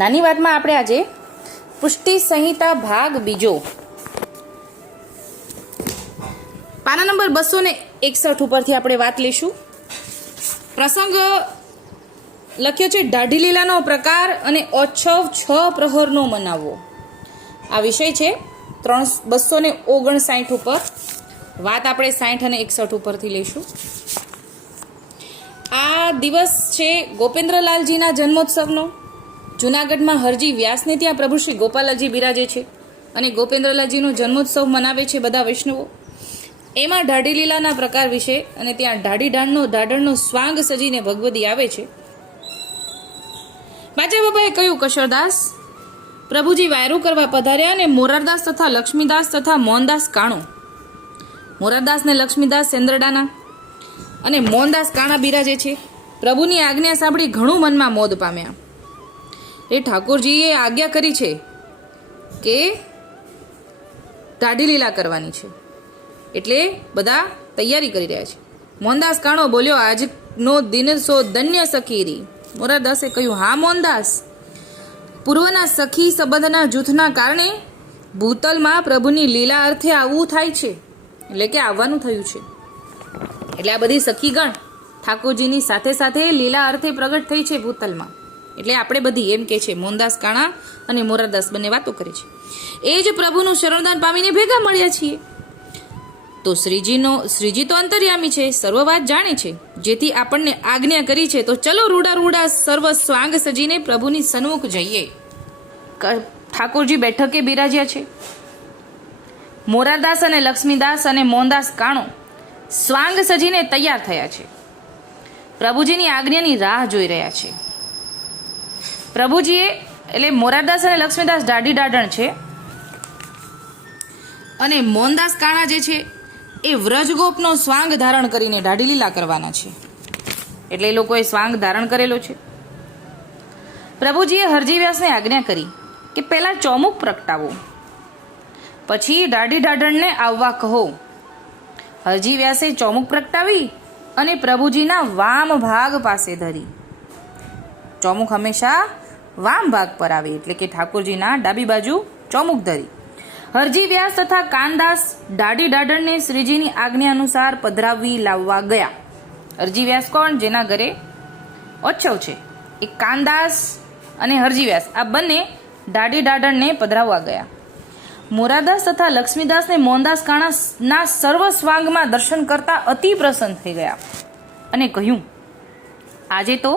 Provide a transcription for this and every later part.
નાની વાતમાં આપણે આજે પુષ્ટિ સંહિતા ભાગ બીજો પાના નંબર 261 ઉપરથી આપણે વાત લઈશું. પ્રસંગ લખ્યો છે દાઢી લીલાનો પ્રકાર અને ઓછવ 6 પ્રહરનો મનાવવો. આ વિષય છે 259 ઉપર. વાત આપણે 60 અને 61 ઉપરથી લઈશું. આ દિવસ છે ગોપેન્દ્રલાલજીના જન્મોત્સવનો. જૂનાગઢમાં હરજી વ્યાસને ત્યાં પ્રભુ શ્રી ગોપાલજી બિરાજે છે અને ગોપેન્દ્રલાલજીનો જન્મોત્સવ મનાવે છે બધા વૈષ્ણવો. એમાં દાઢી લીલાના પ્રકાર વિશે અને ત્યાં દાઢરનો સ્વાંગ સજીને ભગવદી આવે છે. બાજા બાબાએ કહ્યું, કશોરદાસ પ્રભુજી વાયરું કરવા પધાર્યા અને મોરારદાસ તથા લક્ષ્મીદાસ તથા મોહનદાસ કાણો, મોરારદાસ ને લક્ષ્મીદાસ સેન્દ્રડાના અને મોહનદાસ કાણા બિરાજે છે. પ્રભુની આજ્ઞા સાંભળી ઘણું મનમાં મોદ પામ્યા. એ ઠાકોરજીએ આજ્ઞા કરી છે કે દાઢી લીલા કરવાની છે, એટલે બધા તૈયારી કરી રહ્યા છે. મોહનદાસ કાણો બોલ્યો, આજનો દિન સો ધન્ય સખીરી. મોરારદાસે કહ્યું, હા મોહનદાસ, પૂર્વના સખી સંબંધના જૂથના કારણે ભૂતલમાં પ્રભુની લીલા અર્થે આવવું થાય છે, એટલે કે આવવાનું થયું છે. એટલે આ બધી સખીગણ ઠાકોરજીની સાથે સાથે લીલા અર્થે પ્રગટ થઈ છે ભૂતલમાં. એટલે આપણે બધી એમ કે છે, મોહનદાસ કાણા અને મોરારદાસ બંને વાતો કરે છે. એ જ પ્રભુનું શરણદાન પામીને ભેગા મળ્યા છીએ. તો શ્રીજી તો અંતર્યામી છે, સર્વ વાત જાણે છે, જેથી આપણને આજ્ઞા કરી છે. તો ચલો રૂડા સર્વ સ્વાંગ સજીને પ્રભુની સન્મુખ જઈએ. ઠાકોરજી બેઠકે બિરાજ્યા છે. મોરારદાસ અને લક્ષ્મીદાસ અને મોહનદાસ કાણો સ્વાંગ સજીને તૈયાર થયા છે. પ્રભુજીની આજ્ઞાની રાહ જોઈ રહ્યા છે. પ્રભુજીએ એટલે મોરારદાસ અને લક્ષ્મીદાસ દાઢણ છે અને મોહનદાસ કાણા જે છે એ વ્રજગોપનો સ્વાંગ ધારણ કરીને દાઢી લીલા કરવાના છે. એટલે એ લોકોએ સ્વાંગ ધારણ કરેલો છે. પ્રભુજીએ હરજી વ્યાસને આજ્ઞા કરી કે પહેલા ચોમુક પ્રગટાવો, પછી દાઢણને આવવા કહો. હરજી વ્યાસે ચોમુક પ્રગટાવી અને પ્રભુજીના વામ ભાગ પાસે ધરી. ચોમુક હંમેશા વામ ભાગ પર આવે, એટલે કે ઠાકોરજીના ડાબી બાજુ ચોમુક ધરી. હરજી વ્યાસ તથા કાનદાસ દાઢણને શ્રીજીની આજ્ઞા અનુસાર પધરાવી લાવવા ગયા. હરજી વ્યાસ કોણ? જેના ઘરે ઓછવ છે. એ કાનદાસ અને હરજી વ્યાસ આ બંને દાઢણને પધરાવવા ગયા. મોરારદાસ તથા લક્ષ્મીદાસ ને મોહનદાસ કાણાના સર્વ સ્વાંગમાં દર્શન કરતા અતિ પ્રસન્ન થઈ ગયા અને કહ્યું, આજે તો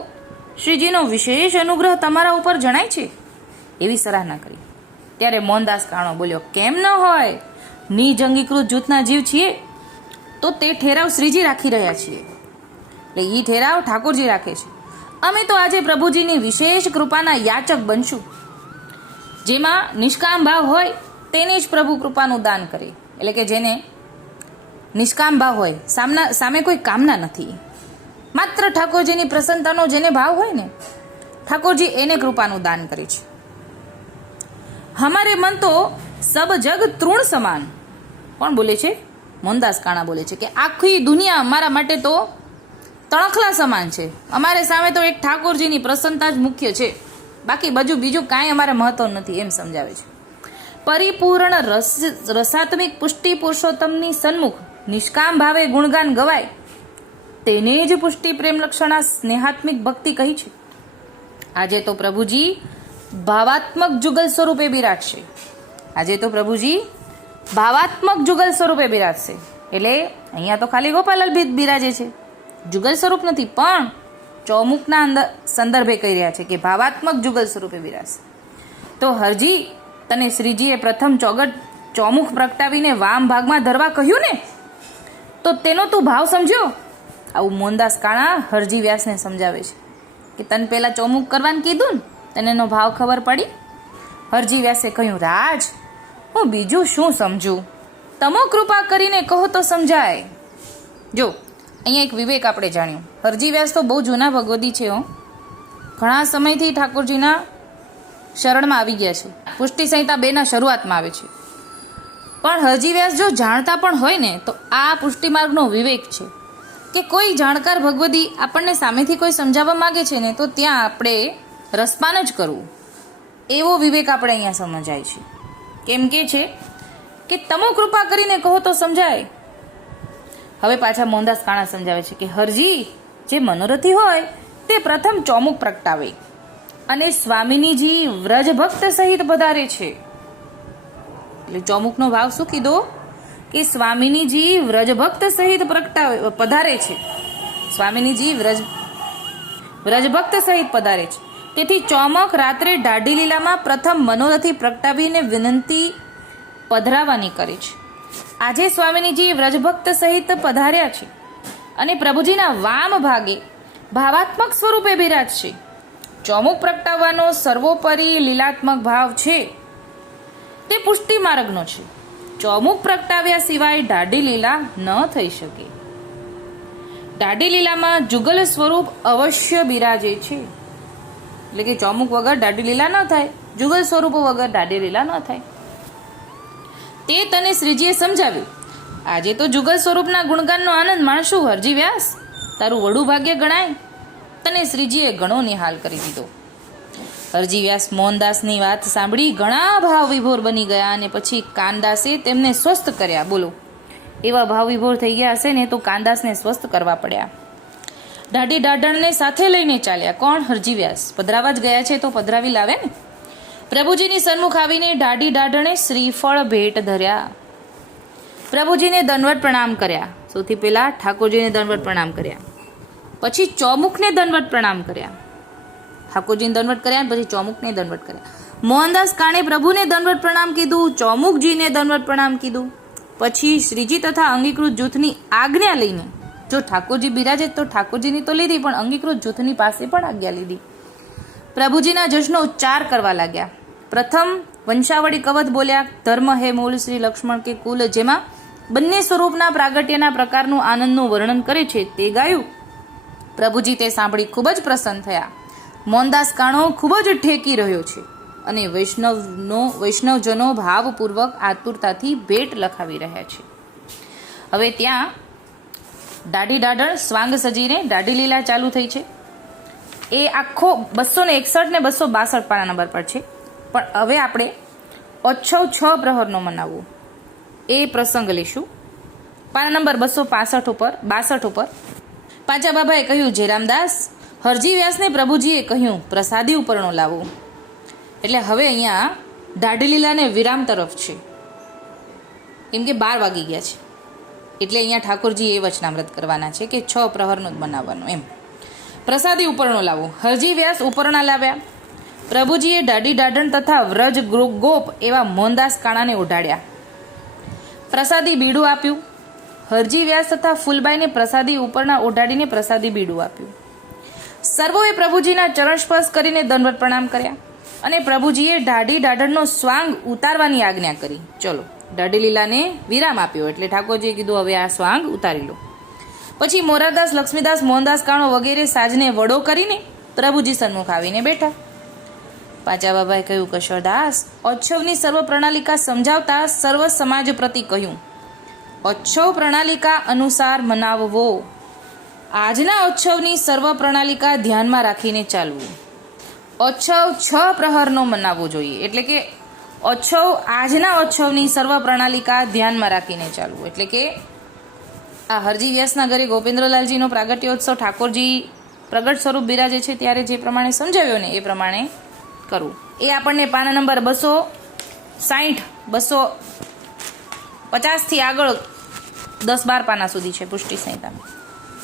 શ્રીજીનો વિશેષ અનુગ્રહ તમારા ઉપર જણાય છે. એવી સરાહના કરી. ત્યારે મોહનદાસ કાણો બોલ્યો, કેમ ન હોય? નિજ જૂથના જીવ છીએ તો તે ઠેરાવ શ્રીજી રાખી રહ્યા છીએ, એટલે એ ઠેરાવ ઠાકોરજી રાખે છે. અમે તો આજે પ્રભુજીની વિશેષ કૃપાના યાચક બનશું. જેમાં નિષ્કામ ભાવ હોય તેને જ પ્રભુ કૃપાનું દાન કરે. એટલે કે જેને નિષ્કામ ભાવ હોય, સામે કોઈ કામના નથી, માત્ર ઠાકોરજીની પ્રસન્નતાનો જેને ભાવ હોય ને, ઠાકોરજી એને કૃપાનું દાન કરે છે. હમારે મન તો સબ જગ તૃણ સમાન. કોણ બોલે છે? મોહનદાસ કાણા બોલે છે કે આખી દુનિયા અમારા માટે તો તણખલા સમાન છે. અમારે સામે તો એક ઠાકોરજીની પ્રસન્નતા જ મુખ્ય છે, બાકી બીજું કાંઈ અમારે મહત્વ નથી, એમ સમજાવે છે. પરિપૂર્ણ રસાત્મિક પુષ્ટિ પુરુષોત્તમની સન્મુખ નિષ્કામ ભાવે ગુણગાન ગવાય, તેને જ પુષ્ટિ પ્રેમ લક્ષણા સ્નેહાત્મિક ભક્તિ કહી છે. આજે તો પ્રભુજી ભાવાત્મક જુગલ સ્વરૂપે બિરાજશે. આજે તો પ્રભુજી ભાવાત્મક જુગલ સ્વરૂપે બિરાજશે. એટલે અહીંયા તો ખાલી ગોપાલાલ બિરાજે છે, જુગલ સ્વરૂપ નથી, પણ ચોમુકના અંદર સંદર્ભે કહી રહ્યા છે કે ભાવાત્મક જુગલ સ્વરૂપે બિરાજશે. તો હરજી તને શ્રીજીએ પ્રથમ ચોમુખ પ્રગટાવીને વામ ભાગમાં ધરવા કહ્યું ને, તો તેનો તું ભાવ સમજ્યો? આવું મોહનદાસ કાણા હરજી વ્યાસને સમજાવે છે કે તને પહેલા ચોમુખ કરવાનું કીધું ને, તને એનો ભાવ ખબર પડી? હરજી વ્યાસે કહ્યું, રાજ, હું બીજું શું સમજું? તમો કૃપા કરીને કહો તો સમજાય. જો અહીંયા એક વિવેક આપણે જાણ્યું. હરજી વ્યાસ તો બહુ જૂના ભગવદી છે. ઘણા સમયથી ઠાકોરજીના શરણમાં આવી ગયા છે. પુષ્ટિ સંહિતા 2ના શરૂઆતમાં આવે છે. પણ હરજી વ્યાસ જો જાણતા પણ હોય ને, તો આ પુષ્ટિ માર્ગનો વિવેક છે કે કોઈ જાણકાર ભગવદી આપણને સામેથી કોઈ સમજાવવા માંગે છે ને, તો ત્યાં આપણે રસપાન જ કરવું. એવો વિવેક આપણે અહીંયા સમજાય છે. કેમ કે છે કે તમો કૃપા કરીને કહો તો સમજાય. હવે પાછા મોહનદાસ કાણા સમજાવે છે કે હરજી જે મનોરથી હોય તે પ્રથમ ચોમુક પ્રગટાવે અને સ્વામિનીજી વ્રજ ભક્ત સહિત પધારે છે. એટલે ચોમુકનો ભાવ શું કીધો કે સ્વામિનીજી વ્રજ ભક્ત સહિત પધારે છે. સ્વામિનીજી વ્રજ ભક્ત સહિત પધારે છે. તેથી ચોમક રાત્રે દાઢી લીલામાં પ્રથમ મનોરથી પ્રગટાવીને વિનંતી પધરાવાની કરે છે. આજે સ્વામિનીજી વ્રજભક્ત સહિત પધાર્યા છે અને પ્રભુજીના વામ ભાગે ભાવાત્મક સ્વરૂપે બિરાજ છે. ચોમુક પ્રગટાવવાનો સર્વોપરી લીલાત્મક ભાવ છે તે પુષ્ટિ માર્ગનો છે. ચોમુક પ્રગટાવ્યા સિવાય દાઢી લીલા ન થઈ શકે. દાઢી લીલામાં જુગલ સ્વરૂપ અવશ્ય બિરાજે છે. એટલે કે ચોમુક વગર દાઢી લીલા ન થાય, જુગલ સ્વરૂપ વગર દાઢી લીલા ન થાય. તે તને શ્રીજીએ સમજાવ્યું. આજે તો જુગલ સ્વરૂપના ગુણગાનનો આનંદ માણશું હરજી વ્યાસ. તારું વડું ભાગ્ય ગણાય. તને શ્રીજીએ ઘણો નિહાલ કરી દીધો. હરજી વ્યાસ મોહનદાસની વાત સાંભળી ઘણા ભાવ વિભોર બની ગયા અને પછી કાનદાસે તેમને સ્વસ્થ કર્યા. બોલો, એવા ભાવ વિભોર થઈ ગયા હશે ને તો કાનદાસને સ્વસ્થ કરવા પડ્યા. દાઢી દાઢણને સાથે લઈને ચાલ્યા. કોણ? હરજી વ્યાસ. પધરાવા જ ગયા છે તો પધરાવી લાવે ને. પ્રભુજીની સન્મુખ આવીને દાઢી દાઢણે શ્રીફળ ભેટ ધર્યા. પ્રભુજીને દંડવત પ્રણામ કર્યા. સૌથી પહેલા ઠાકોરજીને દંડવત પ્રણામ કર્યા, પછી ચોમુખને દંડવત પ્રણામ કર્યા. ઠાકોરજીને દંડવત કર્યા પછી ચોમુખને દંડવત કર્યા. મોહનદાસ કાણે પ્રભુને દંડવત પ્રણામ કીધું, ચોમુખજીને દંડવત પ્રણામ કીધું. પછી શ્રીજી તથા અંગીકૃત જૂથની આજ્ઞા લઈને, જો ઠાકોરજી બિરાજે તો ઠાકોરજીની તો લીધી, પણ અંગીકૃત જૂથની પાસે પણ આજ્ઞા લીધી. પ્રભુજીના જશનો ઉચ્ચાર કરવા લાગ્યા. પ્રથમ વંશાવળી કવચ બોલ્યા, ધર્મ હે મૂળ શ્રી લક્ષ્મણ કે કુલ, જેમાં બંને સ્વરૂપના પ્રાગટ્યના પ્રકારનું આનંદનું વર્ણન કરે છે તે ગાયું. પ્રભુજી તે સાંભળી ખૂબ જ પ્રસન્ન થયા. મોહનદાસ કાણો ખૂબ જ ઠેકી રહ્યો છે અને વૈષ્ણવજનો ભાવપૂર્વક આતુરતાથી ભેટ લખાવી રહ્યા છે. હવે ત્યાં દાઢી દાઢણ સ્વાંગ સજીને દાઢી લીલા ચાલુ થઈ છે. એ આખો 261 ને 262 પાના નંબર પર છે. પણ હવે આપણે ઓછવ 6 પ્રહરનો મનાવવો એ પ્રસંગ લઈશું. પાના નંબર 262 ઉપર પાંચા બાબાએ કહ્યું, જયરામદાસ, હરજી વ્યાસને પ્રભુજીએ કહ્યું પ્રસાદી ઉપરનો લાવો. એટલે હવે અહીંયા દાઢી લીલાને વિરામ તરફ છે, કેમ કે 12 વાગી ગયા છે. એટલે અહીંયા ઠાકોરજી એ વચનામૃત કરવાના છે કે 6 પ્રહરનો જ બનાવવાનો. એમ પ્રસાદી ઉપરનો લાવો. હરજી વ્યાસ ઉપરના લાવ્યા. પ્રભુજીએ દાઢી દાઢણ તથા વ્રજ ગોપ એવા મોહનદાસ કાણાને ઓઢાડ્યા. પ્રસાદી બીડું આપ્યું. હરજી વ્યાસ તથા ફૂલબાઈને પ્રસાદી ઉપરના ઓઢાડીને પ્રસાદી બીડું આપ્યું. સર્વોએ પ્રભુજીના ચરણ સ્પર્શ કરીને દંડવત પ્રણામ કર્યા અને પ્રભુજીએ દાઢી દાઢણનો સ્વાંગ ઉતારવાની આજ્ઞા કરી. ચલો, દાઢી લીલાને વિરામ આપ્યો એટલે ઠાકોરજીએ કીધું હવે આ સ્વાંગ ઉતારી લો. પછી મોરારદાસ, લક્ષ્મીદાસ, મોહનદાસ કાણો વગેરે સાજને વડો કરીને પ્રભુજી સન્મુખ આવીને બેઠા. પાંચા બાબાએ કહ્યું, કશોરદાસ, ઓચ્છવની સર્વ પ્રણાલિકા સમજાવતા સર્વ સમાજ પ્રતિ કહ્યું, ઓચ્છવ પ્રણાલિકા અનુસાર મનાવવો. આજના ઓચ્છવની સર્વ પ્રણાલિકા ધ્યાનમાં રાખીને ચાલવું. ઓચ્છવ 6 પ્રહરનો મનાવવો જોઈએ. એટલે કે ઓચ્છવ આજના ઓચ્છવની સર્વ પ્રણાલિકા ધ્યાનમાં રાખીને ચાલવું. એટલે કે આ હરજી વ્યાસના ઘરે ગોપેન્દ્રલાલજીનો પ્રાગટ્યોત્સવ ઠાકોરજી પ્રગટ સ્વરૂપ બિરાજે છે ત્યારે જે પ્રમાણે સમજાવ્યો ને એ પ્રમાણે કરવું. એ આપણને પાના નંબર 260, 250 થી આગળ 10-12 પાના સુધી છે પુષ્ટિ સંહિતામાં.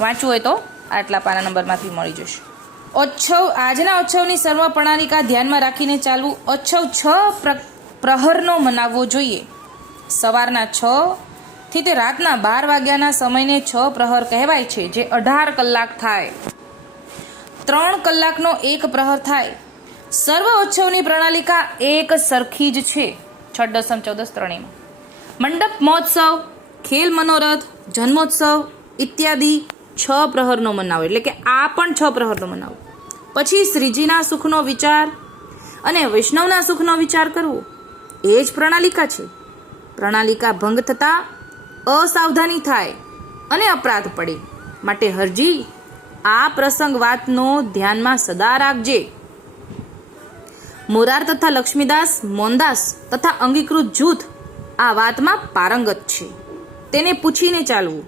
વાંચવું હોય તો આટલા પાના નંબરમાંથી મળી જશે. ઓચ્છવ આજના ઓચ્છવની સર્વ પ્રણાલિકા ધ્યાનમાં રાખીને ચાલવું. ઓચ્છવ 6 પ્રહરનો મનાવવો જોઈએ. સવારના 6 થી તે રાતના 12 વાગ્યાના સમયને 6 પ્રહર કહેવાય છે, જે 18 કલાક થાય. 3 કલાકનો 1 પ્રહર થાય. સર્વ ઉત્સવની પ્રણાલિકા એક સરખી જ છે. 6, 10, 14 ત્રણેયમાં. મંડપ મહોત્સવ, ખેલ મનોરથ, જન્મોત્સવ ઇત્યાદિ 6 પ્રહરનો મનાવો. એટલે કે આ પણ 6 પ્રહરનો મનાવો. પછી શ્રીજીના સુખનો વિચાર અને વૈષ્ણવના સુખનો વિચાર કરવો એ જ પ્રણાલિકા છે. પ્રણાલિકા ભંગ થતા અસાવધાની થાય અને અપરાધ પડે. માટે હરજી આ પ્રસંગ વાતનો ધ્યાનમાં સદા રાખજે. મોરાર તથા લક્ષ્મીદાસ મોહનદાસ તથા અંગીકૃત જૂથ આ વાતમાં પારંગત છે. તેને પૂછીને ચાલવું.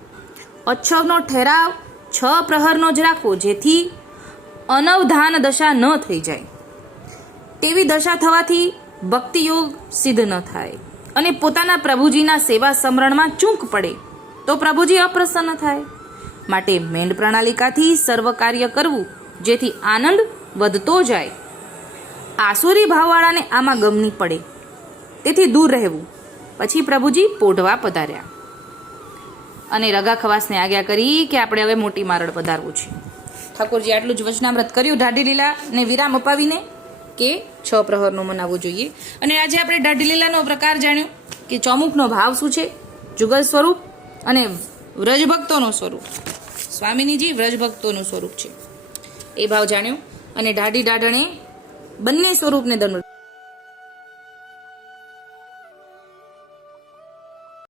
અચ્છવનો ઠેરાવ 6 પ્રહરનો જ રાખવો, જેથી અનવધાન દશા ન થઈ જાય. તેવી દશા થવાથી ભક્તિ યોગ સિદ્ધ ન થાય અને પોતાના પ્રભુજીના સેવા સમરણમાં ચૂંક પડે તો પ્રભુજી અપ્રસન્ન થાય. માટે મેંડ પ્રણાલિકાથી સર્વ કાર્ય કરવું, જેથી આનંદ વધતો જાય. આસુરી ભાવવાળાને આમાં ગમની પડે, તેથી દૂર રહેવું. પછી પ્રભુજી પોઢવા પધાર્યા અને રગા ખવાસને આજ્ઞા કરી કે આપણે હવે મોટી મારડ પધારવું છે. ઠાકોરજી આટલું જ વચનામૃત કર્યું દાઢી લીલાને વિરામ અપાવીને કે 6 પ્રહરનું મનાવવું જોઈએ. અને આજે આપણે દાઢી લીલાનો પ્રકાર જાણ્યો કે ચોમુખનો ભાવ શું છે, જુગલ સ્વરૂપ અને વ્રજભક્તોનું સ્વરૂપ. સ્વામિનીજી વ્રજભક્તોનું સ્વરૂપ છે એ ભાવ જાણ્યો. અને દાઢી દાઢણે બંને સ્વરૂપને દંડ